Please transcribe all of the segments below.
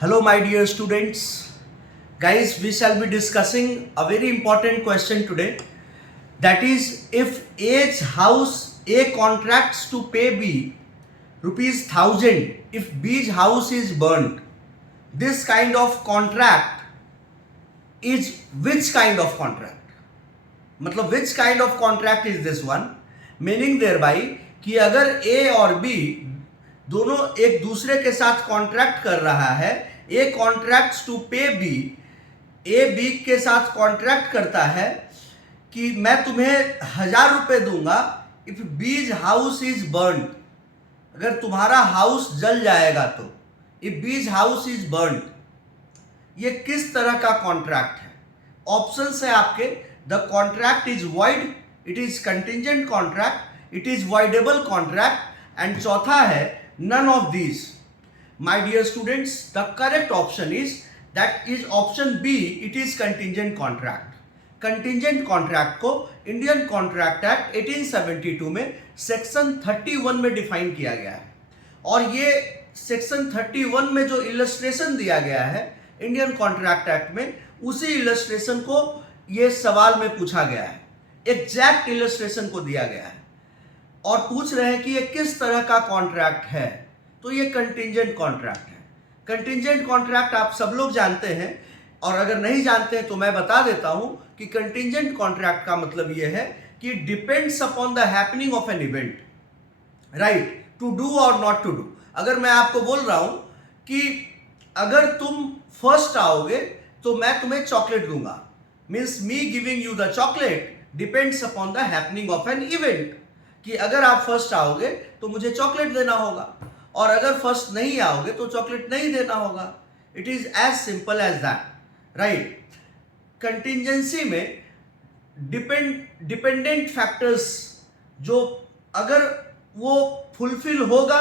Hello, my dear students. Guys, we shall be discussing a very important question today. That is, if A's house A contracts to pay B rupees 1000 if B's house is burnt, this kind of contract is which kind of contract? मतलब which kind of contract is this one? Meaning thereby कि अगर A और B दोनों एक दूसरे के साथ contract कर रहा है, ए contracts to pay B, A B के साथ कॉन्ट्रैक्ट करता है कि मैं तुम्हें 1000 रुपये दूंगा if B's house is burn, अगर तुम्हारा हाउस जल जाएगा तो, if B's house is burn. ये किस तरह का कॉन्ट्रैक्ट है? ऑप्शंस है आपके, the contract is void, it is contingent contract, it is voidable contract, and चौथा है none of these. My dear students, the correct option is option B, it is contingent contract. Contingent contract को Indian contract act 1872 में section 31 में define किया गया है, और ये सेक्शन 31 में जो इलस्ट्रेशन दिया गया है इंडियन कॉन्ट्रैक्ट एक्ट में, उसी इलस्ट्रेशन को ये सवाल में पूछा गया है, एग्जैक्ट इलस्ट्रेशन को दिया गया है और पूछ रहे हैं कि ये किस तरह का कॉन्ट्रैक्ट है। तो ये कंटिंजेंट कॉन्ट्रैक्ट है। कंटिंजेंट कॉन्ट्रैक्ट आप सब लोग जानते हैं, और अगर नहीं जानते हैं तो मैं बता देता हूं कि कंटिंजेंट कॉन्ट्रैक्ट का मतलब ये है कि depends upon the happening of an event, right, to do और नॉट टू डू। अगर मैं आपको बोल रहा हूं कि अगर तुम फर्स्ट आओगे तो मैं तुम्हें चॉकलेट दूंगा, means me giving you the chocolate depends upon the happening of an event, कि अगर आप फर्स्ट आओगे तो मुझे चॉकलेट देना होगा, और अगर फर्स्ट नहीं आओगे तो चॉकलेट नहीं देना होगा। It is as simple as that, right. Contingency में डिपेंडेंट फैक्टर्स जो अगर वो फुलफिल होगा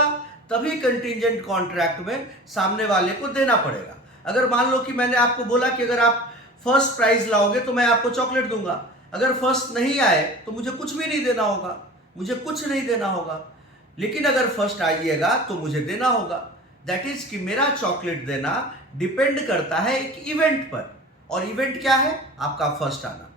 तभी कंटिंजेंट कॉन्ट्रैक्ट में सामने वाले को देना पड़ेगा। अगर मान लो कि मैंने आपको बोला कि अगर आप फर्स्ट प्राइज लाओगे तो मैं आपको चॉकलेट दूंगा, अगर फर्स्ट नहीं आए तो मुझे कुछ भी नहीं देना होगा, मुझे कुछ नहीं देना होगा, लेकिन अगर फर्स्ट आइएगा तो मुझे देना होगा। दैट इज कि मेरा चॉकलेट देना डिपेंड करता है एक इवेंट पर, और इवेंट क्या है? आपका फर्स्ट आना।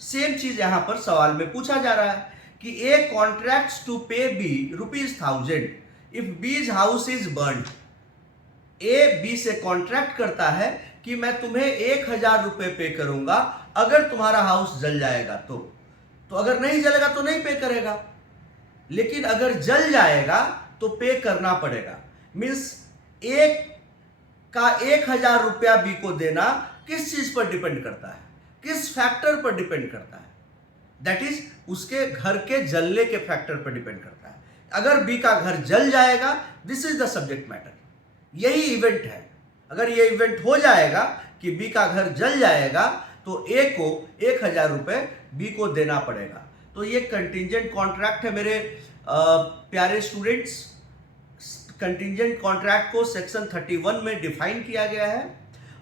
सेम चीज यहां पर सवाल में पूछा जा रहा है कि A contracts to pay B rupees 1000 if B's house is burn. A B से कॉन्ट्रैक्ट करता है कि मैं तुम्हें 1000 रुपये पे करूंगा अगर तुम्हारा हाउस जल जाएगा तो अगर नहीं जलेगा तो नहीं पे करेगा, लेकिन अगर जल जाएगा तो पे करना पड़ेगा। मीन्स एक का 1000 रुपया बी को देना किस चीज पर डिपेंड करता है? किस फैक्टर पर डिपेंड करता है? दैट इज उसके घर के जलने के फैक्टर पर डिपेंड करता है। अगर बी का घर जल जाएगा, this is the subject matter, यही इवेंट है। अगर ये इवेंट हो जाएगा कि बी का घर जल जाएगा तो ए को 1000 रुपये बी को देना पड़ेगा। तो ये कंटिंजेंट कॉन्ट्रैक्ट है मेरे प्यारे स्टूडेंट्स। कंटिंजेंट कॉन्ट्रैक्ट को सेक्शन 31 में डिफाइन किया गया है,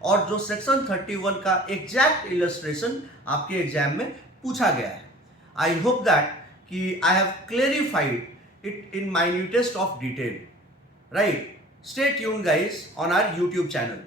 और जो सेक्शन 31 का एग्जैक्ट इलस्ट्रेशन आपके एग्जाम में पूछा गया है। आई होप दैट कि I have clarified it in minutest of detail, right. Stay tuned guys on our YouTube channel.